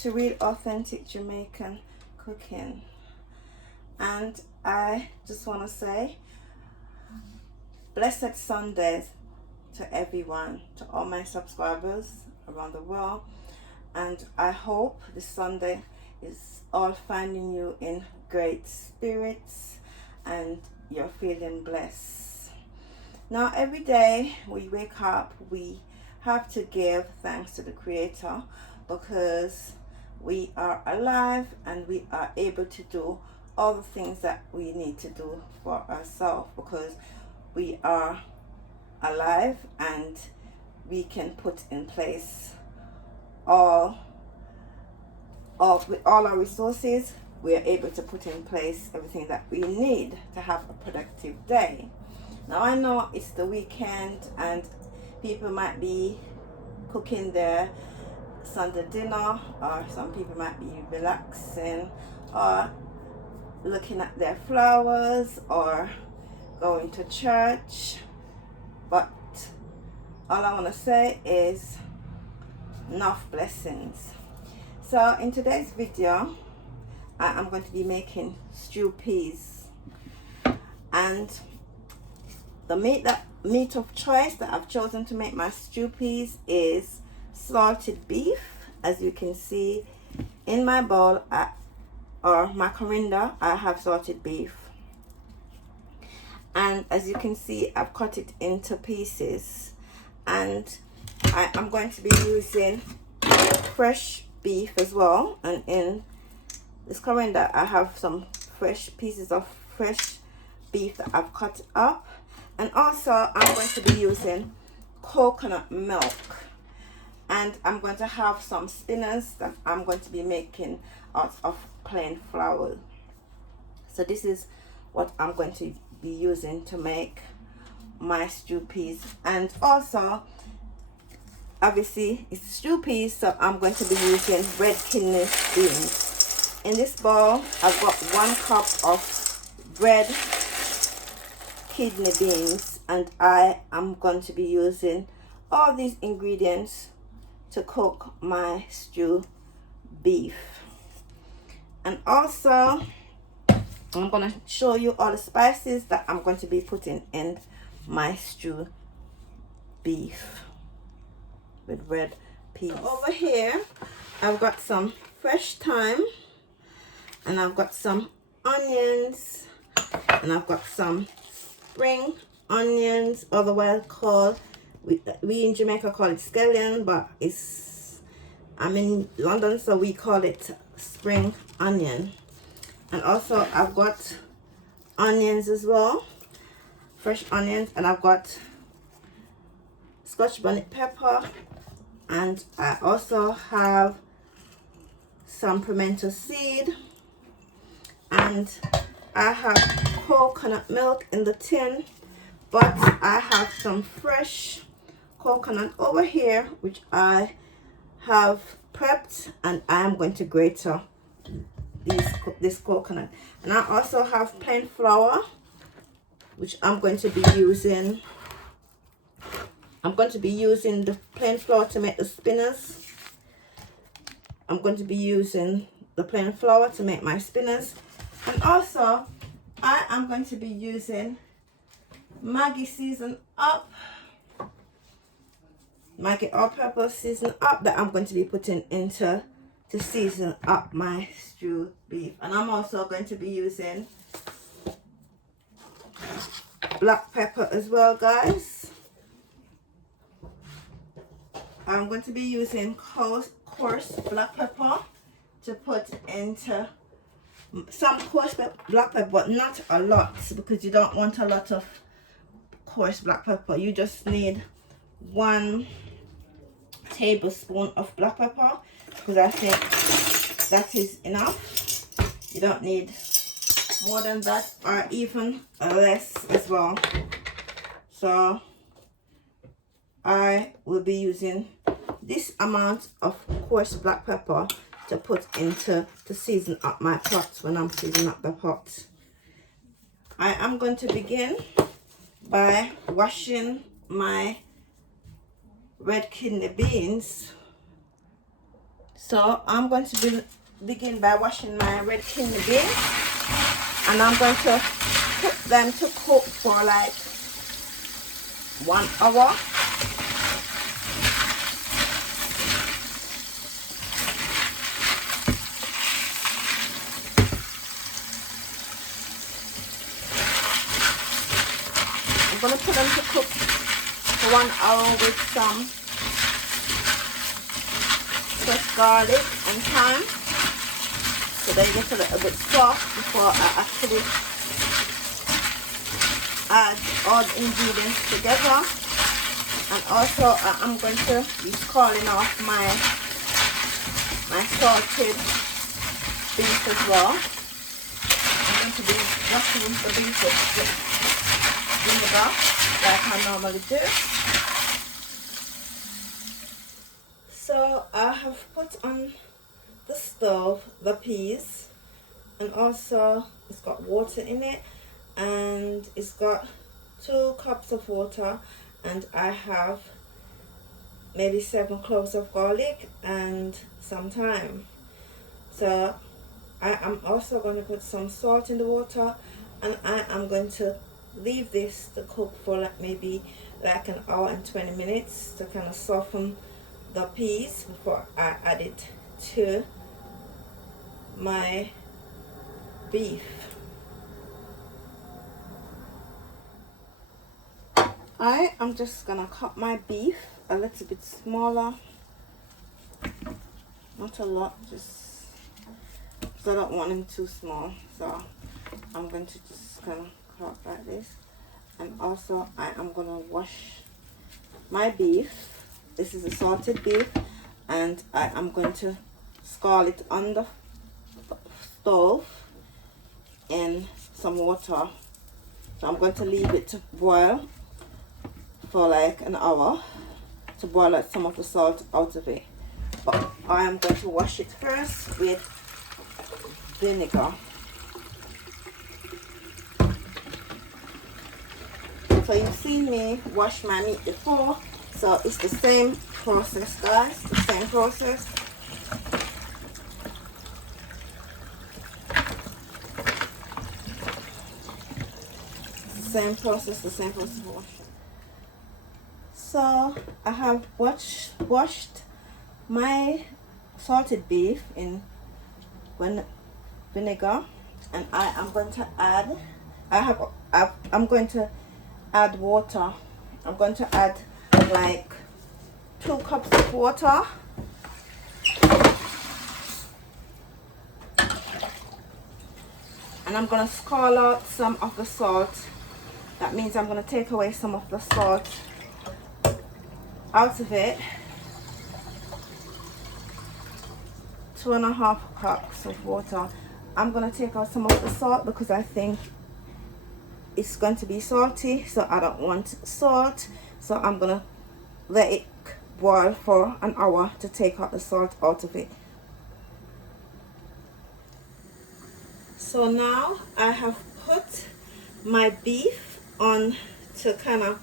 to real authentic Jamaican cooking, and I just want to say blessed Sundays to everyone, to all my subscribers around the world, and I hope this Sunday is all finding you in great spirits and you're feeling blessed. Now every day we wake up, we have to give thanks to the Creator, because we are alive and we are able to do all the things that we need to do for ourselves, because we are alive and we can put in place with all our resources. We are able to put in place everything that we need to have a productive day. Now I know it's the weekend and people might be cooking their Sunday dinner, or some people might be relaxing or looking at their flowers or going to church, but all I want to say is enough blessings. So in today's video I am going to be making stew peas, and the meat of choice that I've chosen to make my stew peas is salted beef. As you can see in my bowl or my coriander, I have salted beef, and as you can see I've cut it into pieces, and I am going to be using fresh beef as well. And in this coriander I have some fresh pieces of fresh beef that I've cut up, and also I'm going to be using coconut milk, and I'm going to have some spinners that I'm going to be making out of plain flour. So this is what I'm going to be using to make my stew peas. And also obviously it's stew peas, so I'm going to be using red kidney beans. In this bowl I've got 1 cup of red kidney beans, and I am going to be using all these ingredients to cook my stew beef. And also I'm going to show you all the spices that I'm going to be putting in my stew beef with red peas. So over here I've got some fresh thyme, and I've got some onions, and I've got some spring onions, otherwise called, we in Jamaica call it scallion, but I'm in London, so we call it spring onion. And also I've got onions as well, fresh onions, and I've got Scotch Bonnet pepper, and I also have some pimento seed, and I have coconut milk in the tin, but I have some fresh coconut over here which I have prepped, and I am going to grate this coconut. And I also have plain flour which I'm going to be using. I'm going to be using the plain flour to make the spinners. I'm going to be using the plain flour to make my spinners. And also I am going to be using Maggi season up, Maggi all-purpose season up, that I'm going to be putting into to season up my stew beef. And I'm also going to be using black pepper as well, guys. I'm going to be using coarse black pepper to put into some coarse black pepper, but not a lot, because you don't want a lot of coarse black pepper. You just need 1 tablespoon of black pepper, because I think that is enough. You don't need more than that, or even less as well. So I will be using this amount of coarse black pepper to put into to season up my pot when I'm seasoning up the pot. I am going to begin by washing my red kidney beans So I'm going to begin by washing my red kidney beans, and I'm going to put them to cook for like 1 hour. I'm going to put them to cook for 1 hour with some fresh garlic and thyme, so they get a little bit soft before I actually add all the ingredients together. And also I'm going to be scalding off my salted beef as well. I'm going to be washing the beef with vinegar like I normally do. So I have put on the stove the peas, and also it's got water in it, and it's got 2 cups of water, and I have maybe 7 cloves of garlic and some thyme. So I am also going to put some salt in the water, and I am going to leave this to cook for like maybe like 1 hour and 20 minutes to kind of soften the peas before I add it to my beef. I am just gonna cut my beef a little bit smaller, not a lot, just because I don't want them too small. So I'm going to just kind of cut like this. And also I am gonna wash my beef. This is a salted beef, and I am going to scald it on the stove in some water. So I'm going to leave it to boil for like 1 hour to boil out some of the salt out of it. But I am going to wash it first with vinegar. So you've seen me wash my meat before, so it's the same process, guys, the same process. The same process of washing. So I have washed my salted beef in vinegar, and I am going to add, I'm going to add water. I'm going to add like 2 cups of water. And I'm going to scald out some of the salt. That means I'm going to take away some of the salt out of it. 2.5 cups of water. I'm going to take out some of the salt because I think it's going to be salty, so I don't want salt. So I'm going to let it boil for 1 hour to take out the salt out of it. So now I have put my beef on to kind of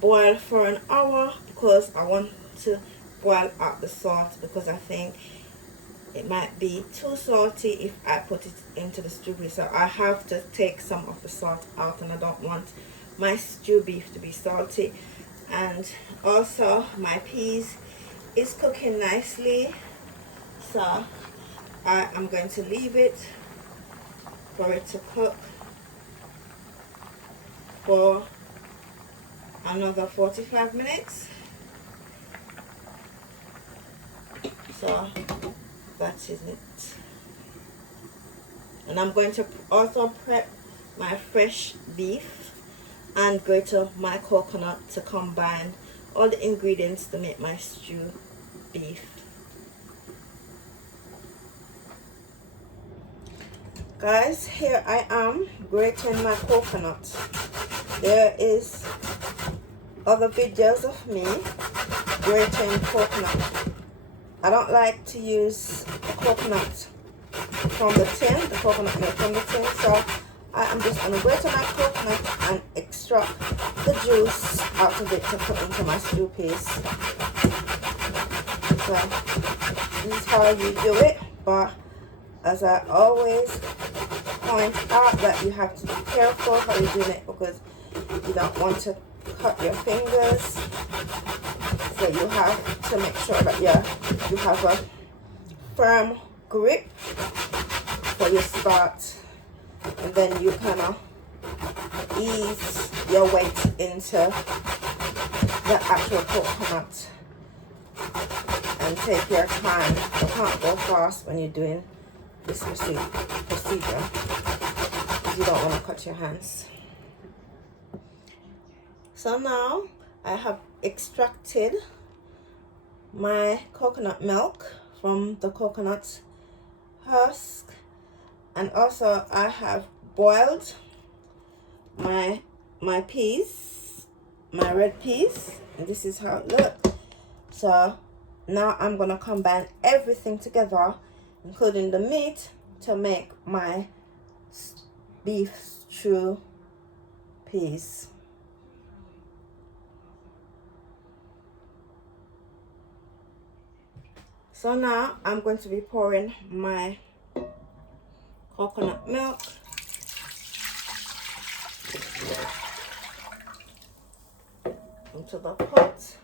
boil for 1 hour because I want to boil out the salt, because I think it might be too salty if I put it into the stew beef. So I have to take some of the salt out, and I don't want my stew beef to be salty. And also my peas is cooking nicely, so I am going to leave it for it to cook for another 45 minutes. So that is it. And I'm going to also prep my fresh beef and grate my coconut to combine all the ingredients to make my stew beef. Guys, here I am grating my coconut. There is other videos of me grating coconut. I don't like to use coconut from the tin, the coconut milk from the tin, so I am just going to grate my coconut and extract the juice out of it to put into my stew paste. So this is how you do it, but as I always point out, that you have to be careful how you're doing it, because you don't want to cut your fingers. So you have to make sure that you have a firm grip before you start, and then you kind of ease your weight into the actual coconut and take your time. You can't go fast when you're doing this procedure because you don't want to cut your hands. So now I have extracted my coconut milk from the coconut husk, and also I have boiled my peas, my red peas, and this is how it looks. So now I'm gonna combine everything together, including the meat, to make my beef stew peas. So now I'm going to be pouring my coconut milk into the pot.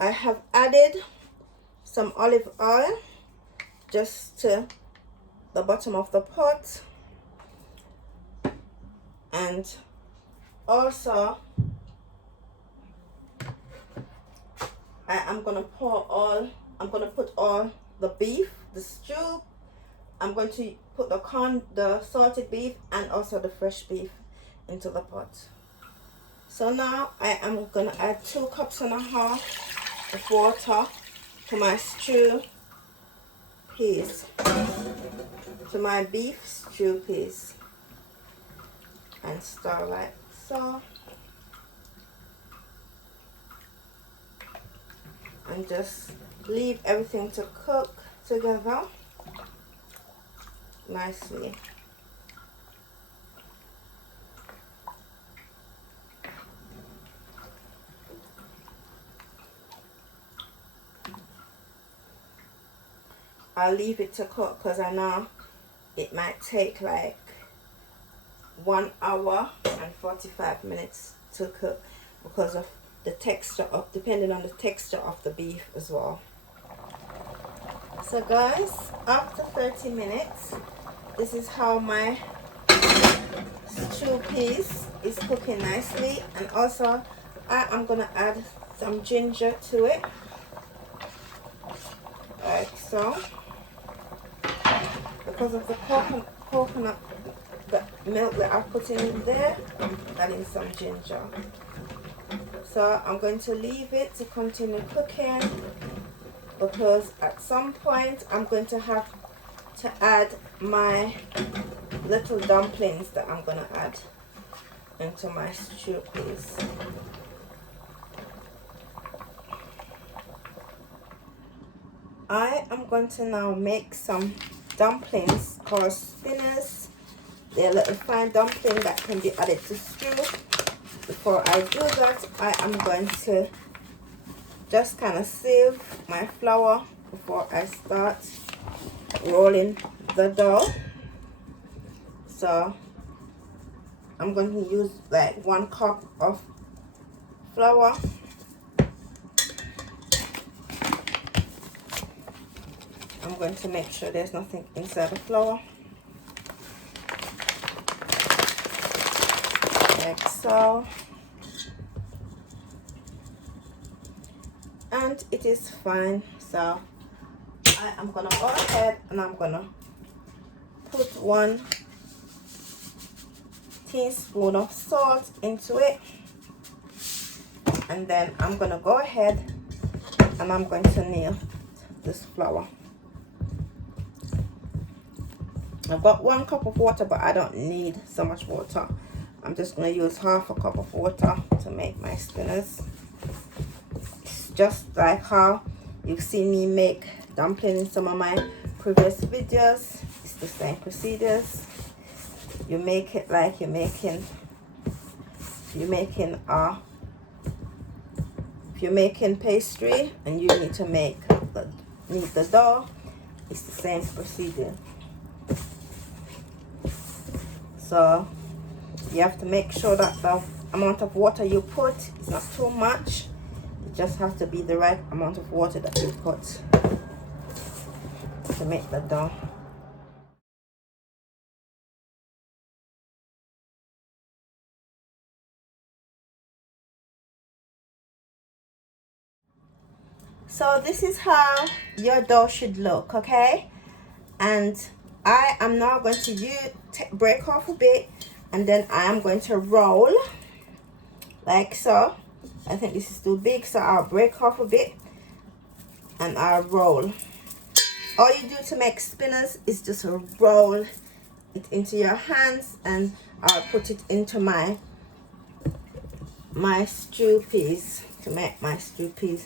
I have added some olive oil just to the bottom of the pot, and also I'm gonna put all the beef, the stew. I'm going to put the salted beef and also the fresh beef into the pot. So now I am gonna add 2.5 cups of water to my stew peas, to my beef stew peas, and stir like so, and just leave everything to cook together nicely. I'll leave it to cook because I know it might take like 1 hour and 45 minutes to cook because of the texture of, depending on the texture of the beef as well. So guys, after 30 minutes, this is how my stew peas is cooking nicely, and also I am gonna add some ginger to it, like so. Because of the coconut the milk that I put in there, I'm adding some ginger. So I'm going to leave it to continue cooking, because at some point I'm going to have to add my little dumplings that I'm going to add into my stew peas. I am going to now make some dumplings called spinners. They're a little fine dumpling that can be added to stew. Before I do that, I am going to just kind of sieve my flour before I start rolling the dough. So I'm going to use like 1 cup of flour. I'm going to make sure there's nothing inside the flour, like so, and it is fine. So I am gonna go ahead and I'm gonna put 1 teaspoon of salt into it, and then I'm gonna go ahead and I'm going to knead this flour. I've got 1 cup of water, but I don't need so much water. I'm just going to use half a cup of water to make my spinners. It's just like how you've seen me make dumplings in some of my previous videos. It's the same procedures. You make it like you're making if you're making pastry and you need to make the knead the dough, it's the same procedure. So you have to make sure that the amount of water you put is not too much. It just has to be the right amount of water that you put to make the dough. So this is how your dough should look, okay? And I am now going to break off a bit, and then I am going to roll like so. I think this is too big, so I'll break off a bit and I'll roll. All you do to make spinners is just roll it into your hands, and I'll put it into my Strewpeas to make my Strewpeas,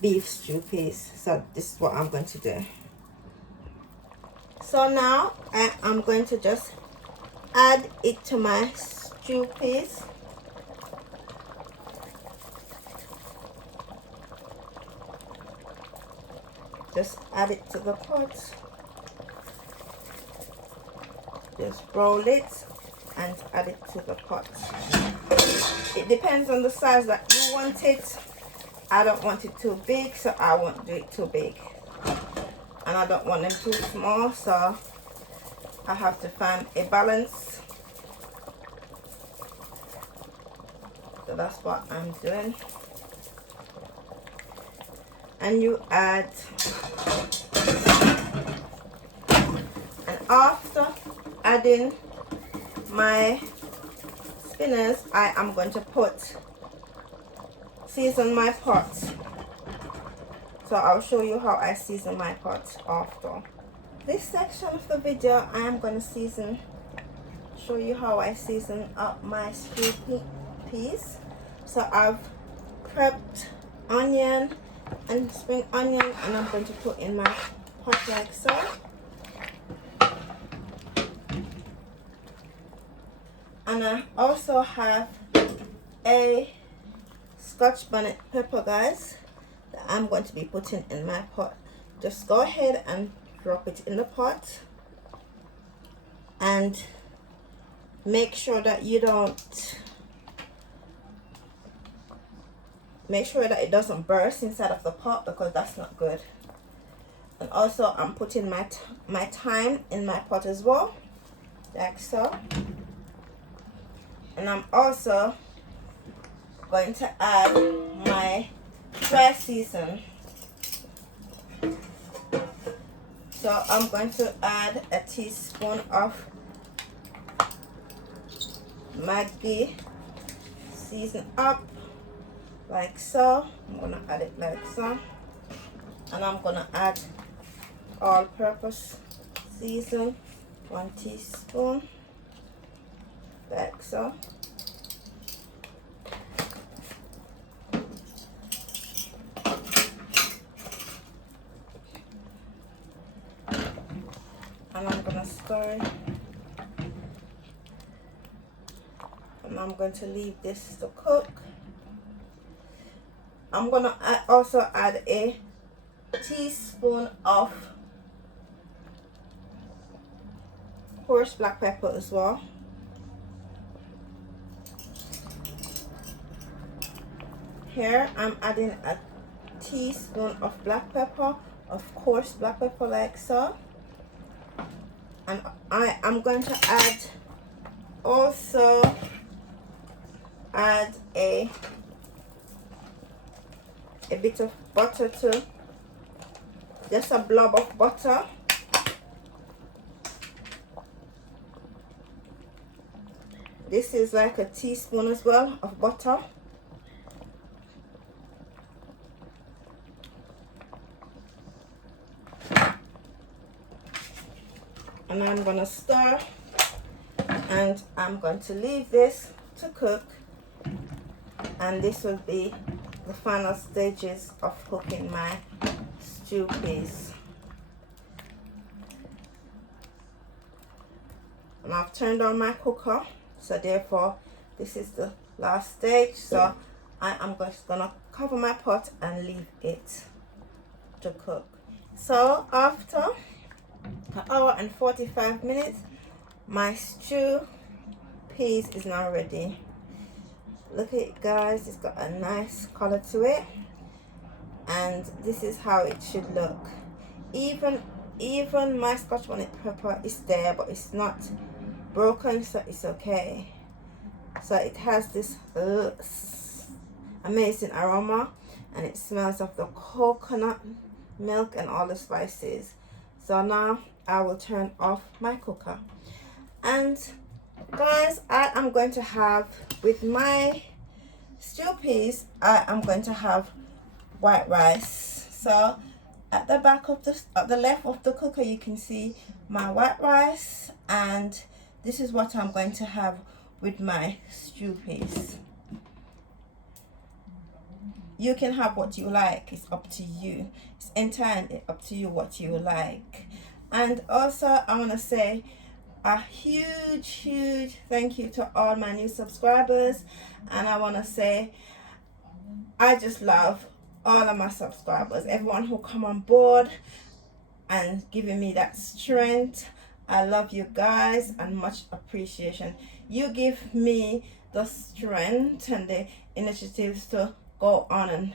beef Strewpeas. So this is what I'm going to do. So now I am going to just add it to my Strewpeas. Just add it to the pot. Just roll it and add it to the pot. It depends on the size that you want it. I don't want it too big, so I won't do it too big. And I don't want them too small, so I have to find a balance. So that's what I'm doing. And you add, and after adding my spinners, I am going to season my pot. So I'll show you how I season my pot after. This section of the video, I am going to show you how I season up my Strewpeas. So I've prepped onion and spring onion, and I'm going to put in my pot like so. And I also have a Scotch Bonnet pepper, guys, that I'm going to be putting in my pot. Just go ahead and drop it in the pot, and make sure that it doesn't burst inside of the pot, because that's not good. And also I'm putting my thyme in my pot as well, like so. And I'm also going to add my dry season. So I'm going to add a teaspoon of Maggi season up like so. I'm gonna add it like so, and I'm gonna add all-purpose season, 1 teaspoon, like so. And I'm gonna stir it, and I'm going to leave this to cook. I'm gonna also add a teaspoon of coarse black pepper as well. Here I'm adding a teaspoon of black pepper, of coarse black pepper, like so. And I am going to also add a bit of butter too, just a blob of butter. This is like a teaspoon as well of butter. And I'm gonna stir, and I'm going to leave this to cook, and this will be the final stages of cooking my Strewpeas. And I've turned on my cooker, so therefore this is the last stage. So I am just gonna cover my pot and leave it to cook. So after an hour and 45 minutes, my stew peas is now ready. Look at it, guys, it's got a nice color to it, and this is how it should look. Even my Scotch Bonnet pepper is there, but it's not broken, so it's okay. So it has this amazing aroma, and it smells of the coconut milk and all the spices. So now I will turn off my cooker, and guys, I am going to have with my stew peas, I am going to have white rice. So at the back of the left of the cooker, you can see my white rice, and this is what I'm going to have with my stew peas. You can have what you like, it's up to you. It's entirely up to you what you like. And also I want to say a huge thank you to all my new subscribers, and I want to say I just love all of my subscribers, everyone who come on board and giving me that strength. I love you guys, and much appreciation. You give me the strength and the initiatives to go on and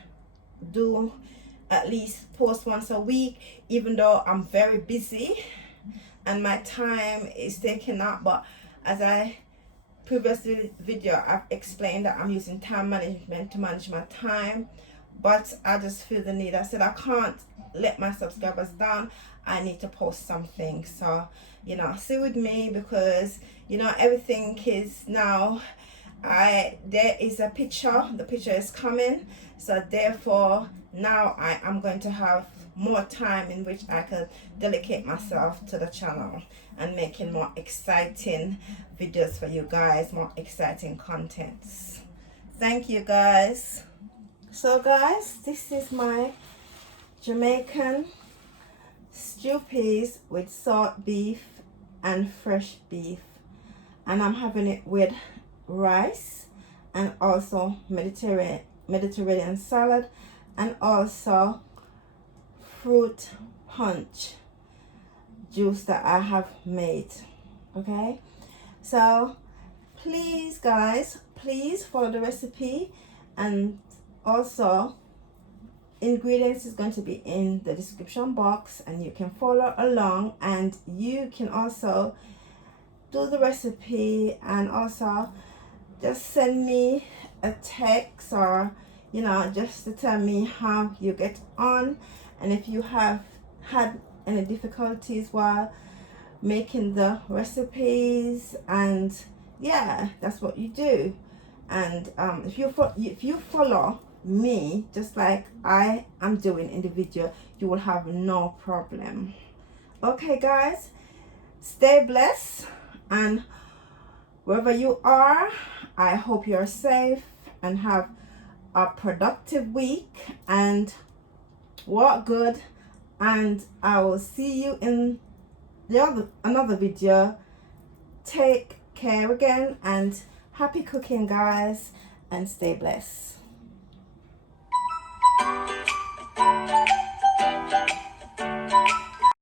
do at least post once a week, even though I'm very busy and my time is taken up. But as I previously video, I've explained that I'm using time management to manage my time, but I just feel the need. I said I can't let my subscribers down. I need to post something. So, you know, stay with me, because, you know, everything is now, there is a picture, the picture is coming, so therefore now I am going to have more time in which I can dedicate myself to the channel and making more exciting videos for you guys, more exciting contents. Thank you guys. So guys, this is my Jamaican stew peas with salt beef and fresh beef, and I'm having it with rice and also Mediterranean salad, and also fruit punch juice that I have made. Okay, so please guys, please follow the recipe, and also ingredients is going to be in the description box, and you can follow along, and you can also do the recipe, and also just send me a text, or you know, just to tell me how you get on, and if you have had any difficulties while making the recipes, and yeah, that's what you do. And if you follow me just like I am doing in the video, you will have no problem. Okay guys, stay blessed, and wherever you are, I hope you're safe and have a productive week and work good, and I will see you in another video. Take care again, and happy cooking guys, and stay blessed.